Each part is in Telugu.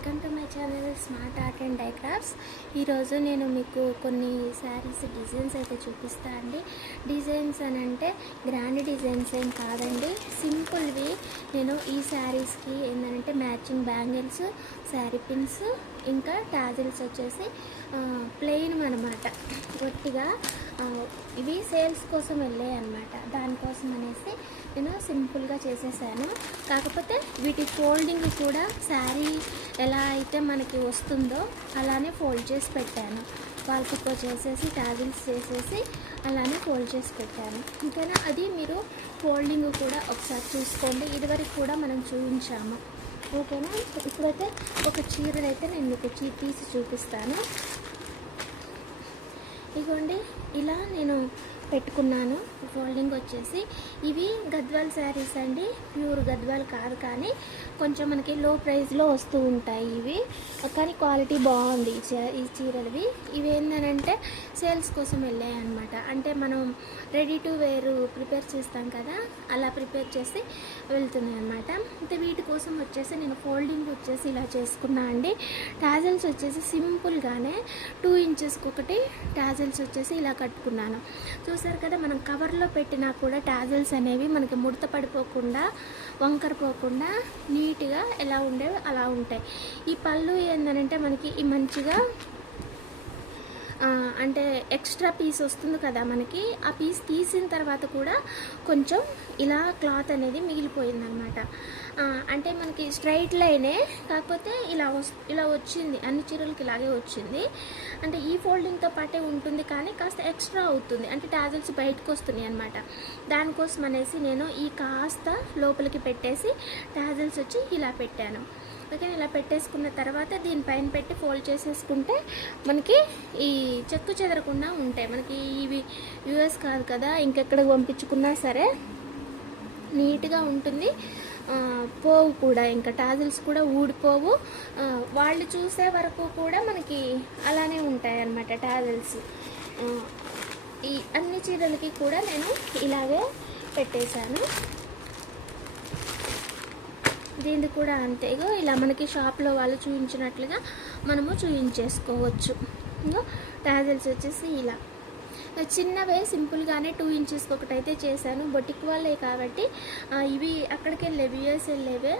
Welcome to my channel smart art and die crafts. ఈరోజు నేను మీకు కొన్ని శారీస్ డిజైన్స్ అయితే చూపిస్తా అండి. డిజైన్స్ అని అంటే గ్రాండ్ డిజైన్స్ ఏం కాదండి, సింపుల్వి. నేను ఈ శారీస్కి ఏంటంటే మ్యాచింగ్ బ్యాంగిల్స్, శారీ పిన్స్, ఇంకా టాజిల్స్ వచ్చేసి ప్లెయిన్ అనమాట. గట్టిగా ఇవి సేల్స్ కోసం వెళ్ళాయి అన్నమాట. దానికోసం అనేసి నేను సింపుల్గా చేసేసాను. కాకపోతే వీటి ఫోల్డింగ్ కూడా శారీ ఎలా అయితే మనకి వస్తుందో అలానే ఫోల్డ్ చేసి పెట్టాను. వాల్పికో చేసేసి టాజిల్స్ చేసేసి అలానే ఫోల్డ్ చేసి పెట్టాను. ఇంకైనా అది మీరు ఫోల్డింగ్ కూడా ఒకసారి చూసుకోండి. ఇదివరకు కూడా మనం చూపించాము, ఓకేనా. ఇప్పుడైతే ఒక చీరనైతే నేను మీకు తీసి చూపిస్తాను. ఇదిగోండి, ఇలా నేను పెట్టుకున్నాను. ఫోల్డింగ్ వచ్చేసి ఇవి గద్వాల్ శారీస్ అండి, ప్యూర్ గద్వాల్ కాదు, కానీ కొంచెం మనకి లో ప్రైస్లో వస్తూ ఉంటాయి ఇవి, కానీ క్వాలిటీ బాగుంది ఈ చీరలవి. ఇవి ఏంటంటే సేల్స్ కోసం వెళ్ళాయి అనమాట. అంటే మనం రెడీ టు వేర్ ప్రిపేర్ చేస్తాం కదా, అలా ప్రిపేర్ చేసి వెళ్తున్నాయి అనమాట. అయితే వీటి కోసం వచ్చేసి నేను ఫోల్డింగ్ వచ్చేసి ఇలా చేసుకున్నా అండి. టాజిల్స్ వచ్చేసి సింపుల్గానే 2 ఇంచెస్కి ఒకటి టాజిల్స్ వచ్చేసి ఇలా కట్టుకున్నాను. చూసారు కదా, మనం కవర్లో పెట్టినా కూడా టాజిల్స్ అనేవి మనకి ముడత పడిపోకుండా, వంకర పోకుండా నీట్గా ఎలా ఉండేవి అలా ఉంటాయి. ఈ పళ్ళు ఏంటంటే మనకి ఈ మంచిగా అంటే ఎక్స్ట్రా పీస్ వస్తుంది కదా మనకి, ఆ పీస్ తీసిన తర్వాత కూడా కొంచెం ఇలా క్లాత్ అనేది మిగిలిపోయిందనమాట. అంటే మనకి స్ట్రైట్ లైనే, కాకపోతే ఇలా వచ్చింది. అన్ని చీరలకి ఇలాగే వచ్చింది. అంటే ఈ ఫోల్డింగ్తో పాటే ఉంటుంది, కానీ కాస్త ఎక్స్ట్రా అవుతుంది, అంటే టాజిల్స్ బయటకు వస్తున్నాయి అనమాట. దానికోసం అనేసి నేను ఈ కాస్త లోపలికి పెట్టేసి టాజిల్స్ వచ్చి ఇలా పెట్టాను. ఓకే, ఇలా పెట్టేసుకున్న తర్వాత దీనిపైన పెట్టి ఫోల్డ్ చేసేసుకుంటే మనకి ఈ చెక్కు చెదరకుండా ఉంటాయి. మనకి ఇవి యూఎస్ కాదు కదా, ఇంకెక్కడికి పంపించుకున్నా సరే నీట్గా ఉంటుంది. పోవు కూడా, ఇంకా టాజిల్స్ కూడా ఊడిపోవు. వాళ్ళు చూసే వరకు కూడా మనకి అలానే ఉంటాయి అన్నమాట టాజిల్స్. ఈ అన్ని చీరలకి కూడా నేను ఇలాగే పెట్టేశాను. దీన్ని కూడా అంతేగో ఇలా మనకి షాప్లో వాళ్ళు చూపించినట్లుగా మనము చూపించేసుకోవచ్చు. ఇంకో టాజిల్స్ వచ్చేసి ఇలా చిన్నవే సింపుల్గానే 2 ఇంచెస్కి ఒకటైతే చేశాను. బొటిక్ వాళ్ళే కాబట్టి ఇవి అక్కడికి వెళ్ళేవి, యూఎస్ వెళ్ళేవే.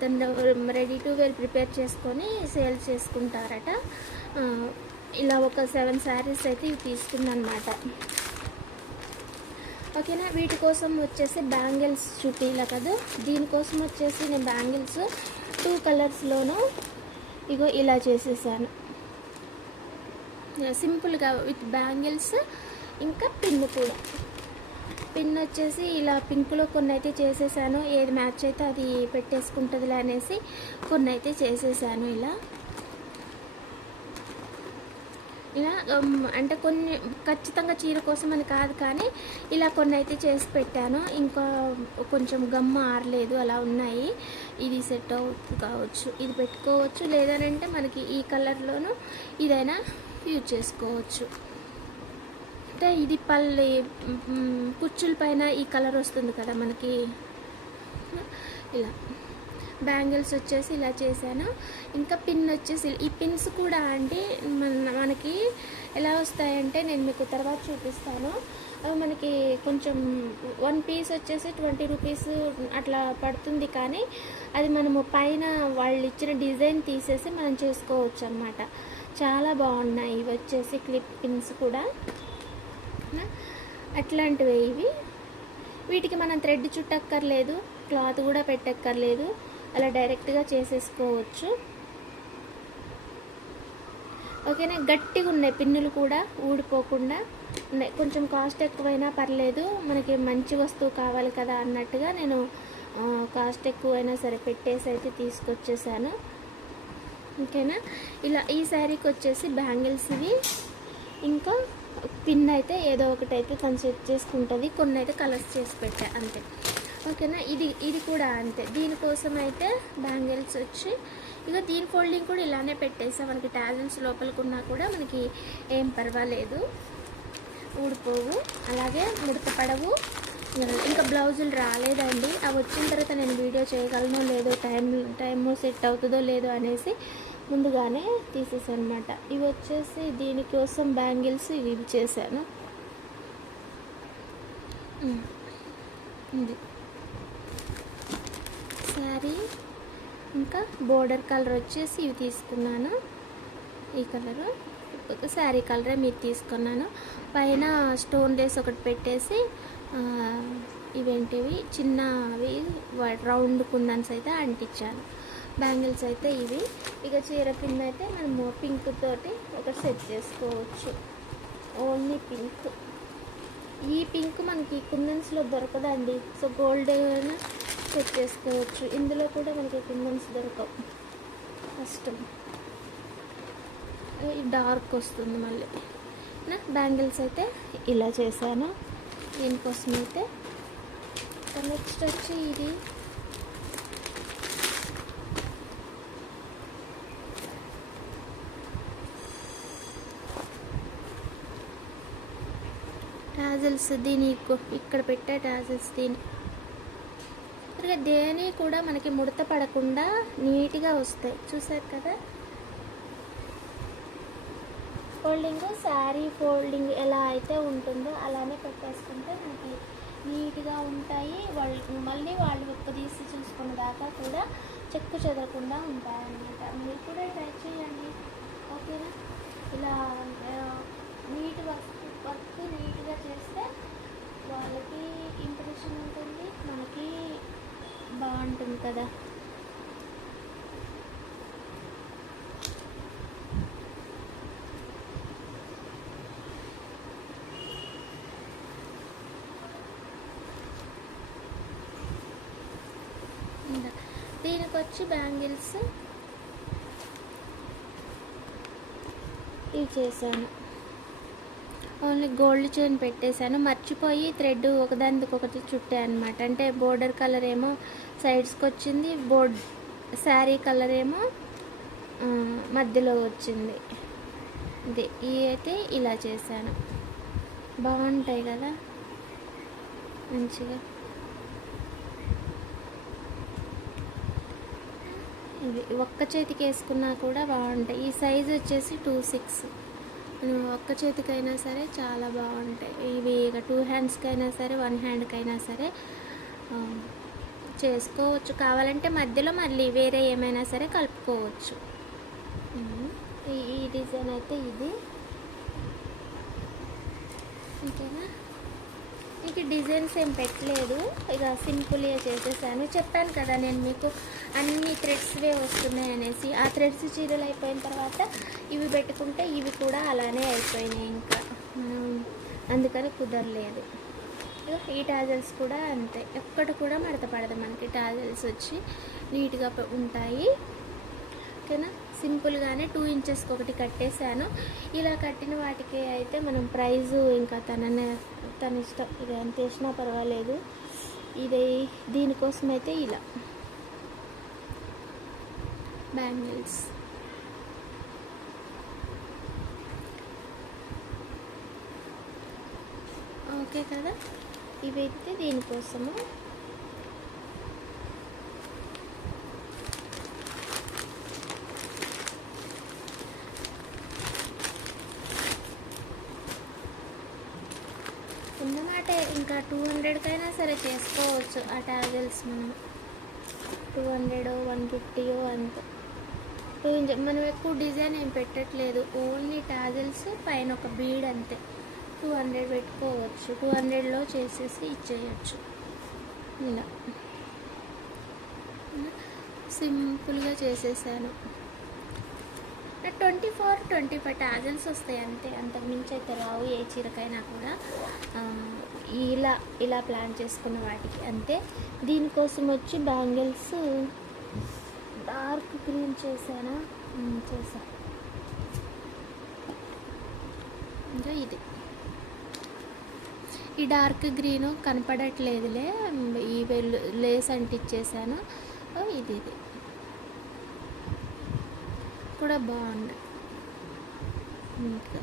తను రెడీ టు వేర్ ప్రిపేర్ చేసుకొని సేల్ చేసుకుంటారట. ఇలా ఒక 7 శారీస్ అయితే ఇవి తీసుకుందనమాట. ఓకేనా. వీటి కోసం వచ్చేసి బ్యాంగిల్స్ చూపిలా కదా, దీనికోసం వచ్చేసి నేను బ్యాంగిల్స్ 2 కలర్స్లోనూ ఇగో ఇలా చేసేసాను సింపుల్గా, విత్ బ్యాంగిల్స్ ఇంకా పిన్ కూడా. పిన్ వచ్చేసి ఇలా పింక్లో కొన్ని అయితే చేసేసాను. ఏది మ్యాచ్ అయితే అది పెట్టేసుకుంటుందిలే అనేసి కొన్ని అయితే చేసేసాను ఇలా. అంటే కొన్ని ఖచ్చితంగా చీర కోసం అని కాదు, కానీ ఇలా కొన్ని అయితే చేసి పెట్టాను. ఇంకా కొంచెం గమ్మ ఆరలేదు, అలా ఉన్నాయి. ఇది సెట్ అవుతుంది కావచ్చు, ఇది పెట్టుకోవచ్చు, లేదనంటే మనకి ఈ కలర్లోనూ ఇదైనా యూజ్ చేసుకోవచ్చు. అంటే ఇది పల్లి కుచ్చుల పైన ఈ కలర్ వస్తుంది కదా మనకి. ఇలా బ్యాంగిల్స్ వచ్చేసి ఇలా చేశాను. ఇంకా పిన్ వచ్చేసి ఈ పిన్స్ కూడా అంటే మనకి ఎలా వస్తాయంటే నేను మీకు తర్వాత చూపిస్తాను. మనకి కొంచెం 1 పీస్ వచ్చేసి 20 రూపీస్ అట్లా పడుతుంది, కానీ అది మనము పైన వాళ్ళు ఇచ్చిన డిజైన్ తీసేసి మనం చేసుకోవచ్చు అన్నమాట. చాలా బాగున్నాయి ఇవి వచ్చేసి క్లిప్ పిన్స్ కూడా అట్లాంటివి ఇవి. వీటికి మనం థ్రెడ్ చుట్టక్కర్లేదు, క్లాత్ కూడా పెట్టక్కర్లేదు, అలా డైరెక్ట్గా చేసేసుకోవచ్చు. ఓకేనా. గట్టిగా ఉన్నాయి పిన్నులు కూడా, ఊడిపోకుండా ఉన్నాయి. కొంచెం కాస్ట్ ఎక్కువైనా పర్లేదు, మనకి మంచి వస్తువు కావాలి కదా అన్నట్టుగా నేను కాస్ట్ ఎక్కువైనా సరే పెట్టేసి అయితే తీసుకొచ్చేసాను. ఓకేనా. ఇలా ఈ శారీకి వచ్చేసి బ్యాంగిల్స్ ఇవి, ఇంకా పిన్ అయితే ఏదో ఒకటి అయితే తను సెట్ చేసుకుంటుంది. కొన్ని అయితే కలర్స్ చేసి పెట్టా అంతే. ఓకేనా. ఇది కూడా అంతే. దీనికోసం అయితే బ్యాంగిల్స్ వచ్చి ఇక దీని ఫోల్డింగ్ కూడా ఇలానే పెట్టేసా. మనకి టాజిల్స్ లోపలికున్నా కూడా మనకి ఏం పర్వాలేదు, ఊడిపోవు, అలాగే ముడత పడవు. ఇంకా బ్లౌజులు రాలేదండి. అవి వచ్చిన తర్వాత నేను వీడియో చేయగలనో లేదో, టైము సెట్ అవుతుందో లేదో అనేసి ముందుగానే తీసేసాను అనమాట. ఇవి వచ్చేసి దీనికోసం బ్యాంగిల్స్ ఇవి చేశాను. ఇది శారీ, ఇంకా బోర్డర్ కలర్ వచ్చేసి ఇవి తీసుకున్నాను. ఈ కలరు శారీ కలరే మీరు తీసుకున్నాను. పైన స్టోన్ లేస్ ఒకటి పెట్టేసి ఇవేంటివి చిన్నవి రౌండ్ కుందన్స్ అయితే అంటించాను. బ్యాంగిల్స్ అయితే ఇవి. ఇక చీర కింద అయితే మనము పింక్ తోటి ఒక సెట్ చేసుకోవచ్చు. Only pink. ఈ పింక్ మనకి కుందన్స్లో దొరకదండి. సో గోల్డ్ సెట్ చేసుకోవచ్చు. ఇందులో కూడా మనకి కుందన్స్ దొరకవు, కష్టం. డార్క్ వస్తుంది మళ్ళీ. బ్యాంగిల్స్ అయితే ఇలా చేశాను. దీనికోసం అయితే నెక్స్ట్ వచ్చి ఇది టాజల్స్. దీని ఇక్కడ పెట్టే టాజల్స్ దీని దేని కూడా మనకి ముడత పడకుండా నీట్గా వస్తాయి. చూసారు కదా, ఫోల్డింగ్ శారీ ఫోల్డింగ్ ఎలా అయితే ఉంటుందో అలానే పెట్టేసుకుంటే మనకి నీట్గా ఉంటాయి. మళ్ళీ వాళ్ళు తీసి చూసుకున్న దాకా కూడా చెక్కు చెదరకుండా ఉంటాయన్నమాట. మీరు కూడా ట్రై చేయండి, ఓకేనా? ఇలా నీట్ వర్క్ నీట్గా చేస్తే వాళ్ళకి ఇంప్రెషన్ ఉంటుంది, మనకి బాగుంటుంది కదా. దీనికి వచ్చి బ్యాంగిల్స్ ఇవి చేశాను. ఓన్లీ గోల్డ్ చైన్ పెట్టేశాను. మర్చిపోయి థ్రెడ్ ఒకదానికొకటి చుట్టే అనమాట. అంటే బోర్డర్ కలర్ ఏమో సైడ్స్కి వచ్చింది, శారీ కలర్ ఏమో మధ్యలో వచ్చింది. ఇది అయితే ఇలా చేశాను. బాగుంటాయి కదా మంచిగా. ఇవి ఒక్క చేతికి వేసుకున్నా కూడా బాగుంటాయి. ఈ సైజు వచ్చేసి 2.6. ఒక్క చేతికైనా సరే చాలా బాగుంటాయి ఇవి. ఇక 2 హ్యాండ్స్కి అయినా సరే 1 హ్యాండ్కి అయినా సరే చేసుకోవచ్చు. కావాలంటే మధ్యలో మళ్ళీ వేరే ఏమైనా సరే కలుపుకోవచ్చు. ఈ డిజైన్ అయితే ఇది, ఓకేనా? ఇంక డిజైన్స్ ఏం పెట్టలేదు, ఇక సింపుల్గా చేసేసాను. చెప్పాను కదా నేను మీకు అన్ని థ్రెడ్స్వే వస్తున్నాయి అనేసి. ఆ థ్రెడ్స్ చీరలు అయిపోయిన తర్వాత ఇవి పెట్టుకుంటే ఇవి కూడా అలానే అయిపోయినాయి. ఇంకా అందుకని కుదరలేదు. ఈ టాజల్స్ కూడా అంతే, ఎక్కడి కూడా మడత పడదు మనకి. టాజల్స్ వచ్చి నీట్గా ఉంటాయి, ఓకేనా? సింపుల్గానే 2 ఇంచెస్కి ఒకటి కట్టేశాను. ఇలా కట్టిన వాటికి అయితే మనం ప్రైజు ఇంకా తన ఇష్టం, ఇక ఎంత వేసినా పర్వాలేదు. ఇది దీనికోసం అయితే ఇలా బ్యాంగిల్స్. ఓకే కదా, ఇవైతే దీనికోసము. ఉన్నమాట ఇంకా 200కైనా సరే చేసుకోవచ్చు ఆ టాజల్స్. మనం 200 150 అంత. మనం ఎక్కువ డిజైన్ ఏం పెట్టట్లేదు, ఓన్లీ టాజల్స్ పైన ఒక బీడ్ అంతే. 200 పెట్టుకోవచ్చు, 200లో చేసేసి ఇచ్చేయచ్చు. ఇలా సింపుల్గా చేసేసాను. 24-25 టాజల్స్ వస్తాయి అంతే, అంతకుమించి అయితే రావు ఏ చీరకైనా కూడా. ఇలా ప్లాన్ చేసుకున్న వాటికి అంతే. దీనికోసం వచ్చి బ్యాంగిల్స్ డార్క్ గ్రీన్ చేశాను. ఇంకా ఇది ఈ డార్క్ గ్రీను కనపడట్లేదులే, ఈ లేస్ అంటిచ్చేసాను. ఇది కూడా బాగుంది నీట్గా.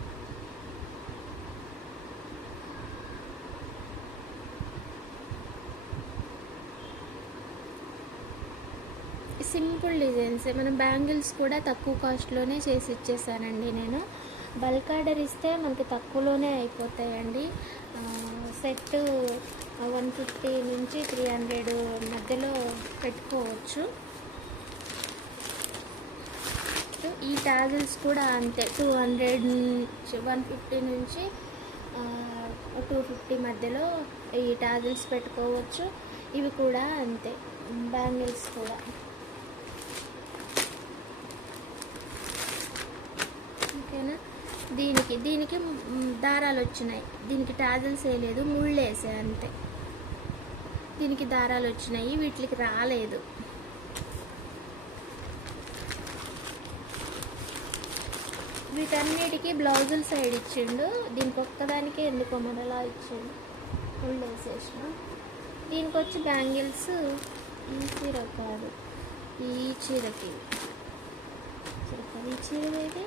2 సింపుల్ డిజైన్స్. మనం బ్యాంగిల్స్ కూడా తక్కువ కాస్ట్లోనే చేసి ఇచ్చేసానండి నేను. బల్క్ ఆర్డర్ ఇస్తే మనకి తక్కువలోనే అయిపోతాయండి. సెట్ 150 నుంచి 300 మధ్యలో పెట్టుకోవచ్చు. ఈ టాజిల్స్ కూడా అంతే, 200 150 నుంచి 250 మధ్యలో ఈ టాజిల్స్ పెట్టుకోవచ్చు. ఇవి కూడా అంతే, బ్యాంగిల్స్ కూడా. ఓకేనా. దీనికి దారాలు వచ్చినాయి, దీనికి టాజిల్స్ వేయలేదు, ముళ్ళు వేసే అంతే. దీనికి దారాలు వచ్చినాయి, వీటికి రాలేదు. వీటన్నిటికీ బ్లౌజులు సైడ్ ఇచ్చిండు, దీనికి ఒక్కదానికే ఎందుకో మనలా ఇచ్చిండు, ముళ్ళు వేసేసిన. దీనికి వచ్చి బ్యాంగిల్స్ ఈ చీర కాదు, ఈ చీరకి ఈ చీర ఏది,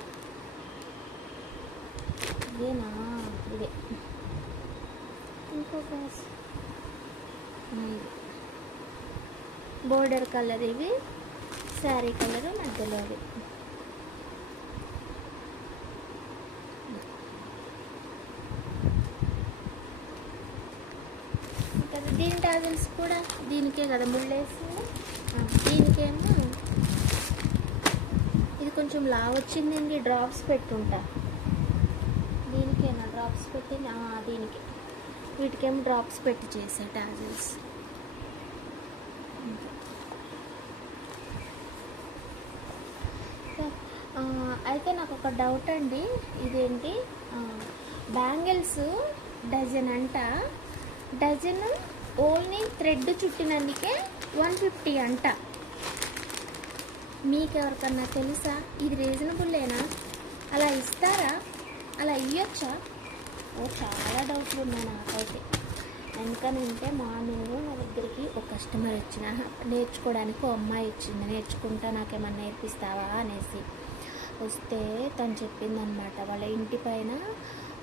ఇదేనా, ఇదే ఇంకొక బోర్డర్ కలర్, ఇవి శారీ కలర్ మధ్యలో. అది దీని టాజిల్స్ కూడా దీనికే కదా ముళ్ళేసింది. దీనికేమో ఇది కొంచెం లా వచ్చిందండి, డ్రాప్స్ పెట్టుంటా. దీనికేనా డ్రాప్స్ పెట్టింది, దీనికి. వీటికేమో డ్రాప్స్ పెట్టి చేసా టాజిల్స్. అయితే నాకు ఒక డౌట్ అండి, ఇదేంటి బ్యాంగిల్స్ డజన్ అంట, డజన్ ఓన్లీ థ్రెడ్ చుట్టినందుకే 150 అంట. మీకెవరికన్నా తెలుసా ఇది రీజనబుల్లేనా? అలా ఇస్తారా? అలా ఇవ్వచ్చా? చాలా డౌట్లు ఉన్నాయి నాకైతే. ఎందుకనంటే మార్నింగ్ నా దగ్గరికి ఒక కస్టమర్ వచ్చిన, నేర్చుకోవడానికి ఒక అమ్మాయి వచ్చింది, నేర్చుకుంటా నాకేమన్నా నేర్పిస్తావా అనేసి వస్తే తను చెప్పిందనమాట, వాళ్ళ ఇంటి పైన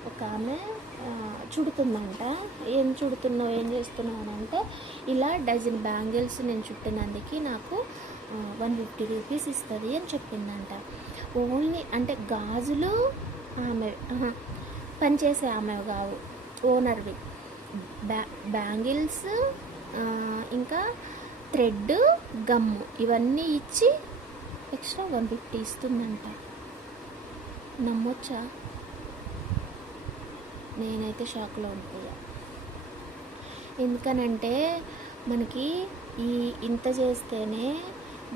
ఒక ఆమె చుడుతుందంట. ఏం చుడుతున్నావు, ఏం చేస్తున్నావు అని అంటే, ఇలా డజన్ బ్యాంగిల్స్ నేను చుట్టినందుకు నాకు 150 రూపీస్ ఇస్తుంది అని చెప్పిందంట. ఓన్లీ అంటే గాజులు ఆమె పనిచేసే ఆమె కావు, ఓనర్వి. బ్యాంగిల్స్ ఇంకా థ్రెడ్, గమ్ము ఇవన్నీ ఇచ్చి ఎక్స్ట్రా 150 ఇస్తుందంట. నమ్మొచ్చా? నేనైతే షాక్లో ఉండిపోయా. ఎందుకనంటే మనకి ఇంత చేస్తేనే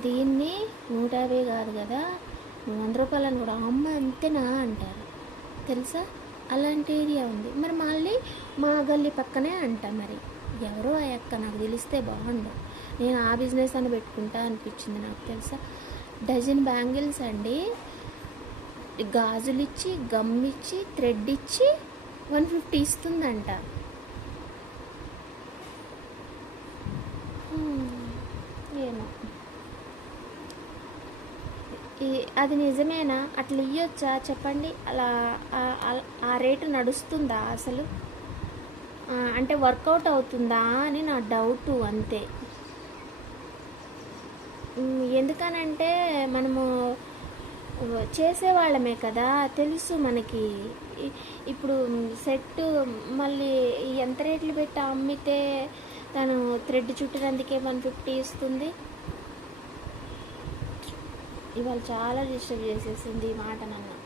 దీన్ని 150 కాదు కదా, 100 రూపాయలని కూడా అమ్మ అంతేనా అంటారు తెలుసా. అలాంటి ఏరియా ఉంది. మరి మళ్ళీ మా గల్లీ పక్కనే అంట. మరి ఎవరో ఆ అక్క, నాకు తెలిస్తే బాగుండు, నేను ఆ బిజినెస్ అని పెట్టుకుంటా అనిపించింది నాకు తెలుసా. డజన్ బ్యాంగిల్స్ అండి, గాజులు ఇచ్చి, గమ్ ఇచ్చి, థ్రెడ్ ఇచ్చి 150 ఇస్తుందంట. ఏమో అది నిజమేనా? అట్లా ఇవ్వచ్చా చెప్పండి? అలా ఆ రేటు నడుస్తుందా అసలు? అంటే వర్కౌట్ అవుతుందా అని నా డౌట్ అంతే. ఎందుకనంటే మనము చేసేవాళ్ళమే కదా, తెలుసు మనకి. ఇప్పుడు సెట్ మళ్ళీ ఎంత రేట్లు పెట్టి అమ్మితే తను థ్రెడ్ చుట్టినందుకే 150 ఇస్తుంది. ఇవాళ చాలా డిస్టర్బ్ చేసేసింది ఈ మాట నన్ను.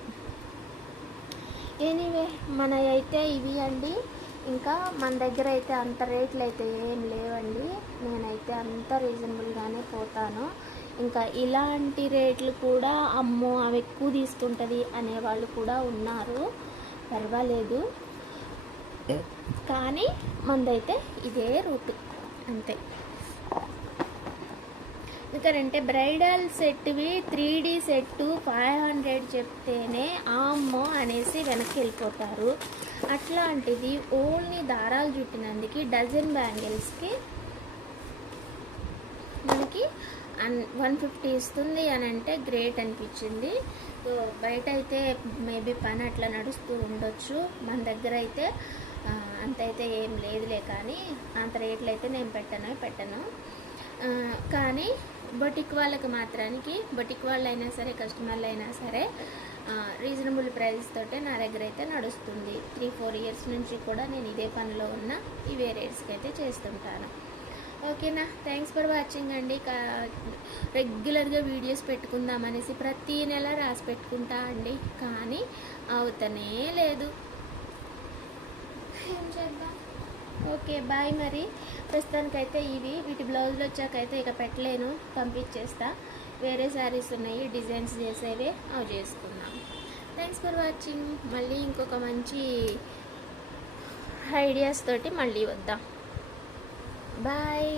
ఎనీవే మన అయితే ఇవి అండి. ఇంకా మన దగ్గర అయితే అంత రేట్లు అయితే ఏం లేవండి. నేనైతే అంత రీజనబుల్గానే పోతాను. ఇంకా ఇలాంటి రేట్లు కూడా అమ్మో అవి ఎక్కువ తీసుకుంటుంది అనేవాళ్ళు కూడా ఉన్నారు, పర్వాలేదు. కానీ మనదైతే ఇదే రూట్ అంతే. ఎందుకంటే బ్రైడల్ సెట్వి 3D సెట్ 500 చెప్తేనే అమ్మో అనేసి వెనక్కి వెళ్ళిపోతారు. అట్లాంటిది ఓన్లీ దారాలు చుట్టినందుకు డజన్ బ్యాంగిల్స్కి మనకి 150 ఇస్తుంది అని అంటే గ్రేట్ అనిపించింది. సో బయట అయితే మేబీ పని అట్లా నడుస్తూ ఉండొచ్చు, మన దగ్గర అయితే అంతైతే ఏం లేదులే. కానీ అంత రేట్లు అయితే నేను పెట్టను. కానీ బొటిక్ వాళ్ళకి మాత్రానికి బొటిక్ వాళ్ళు అయినా సరే కస్టమర్లు అయినా సరే రీజనబుల్ ప్రైస్ తోటే నా దగ్గర అయితే నడుస్తుంది. 3-4 ఇయర్స్ నుంచి కూడా నేను ఇదే పనిలో ఉన్న ఇవే రేట్స్కి అయితే చేస్తుంటాను. ఓకేనా, థ్యాంక్స్ ఫర్ వాచింగ్ అండి. రెగ్యులర్గా వీడియోస్ పెట్టుకుందామనేసి ప్రతి నెల రాసి పెట్టుకుంటా అండి, కానీ అవుతనే లేదు, ఏం చేద్దాం. Okay bye. మరి ప్రస్తుతానికైతే వీటి బ్లౌజులు వచ్చాకైతే ఇక పెట్టలేను, పంపించేస్తా. వేరే శారీస్ ఉన్నాయి డిజైన్స్ చేసేవే, అవి చేసుకుందాం. Thanks for watching. మళ్ళీ ఇంకొక మంచి ఐడియాస్ తోటి మళ్ళీ వద్దాం. బాయ్.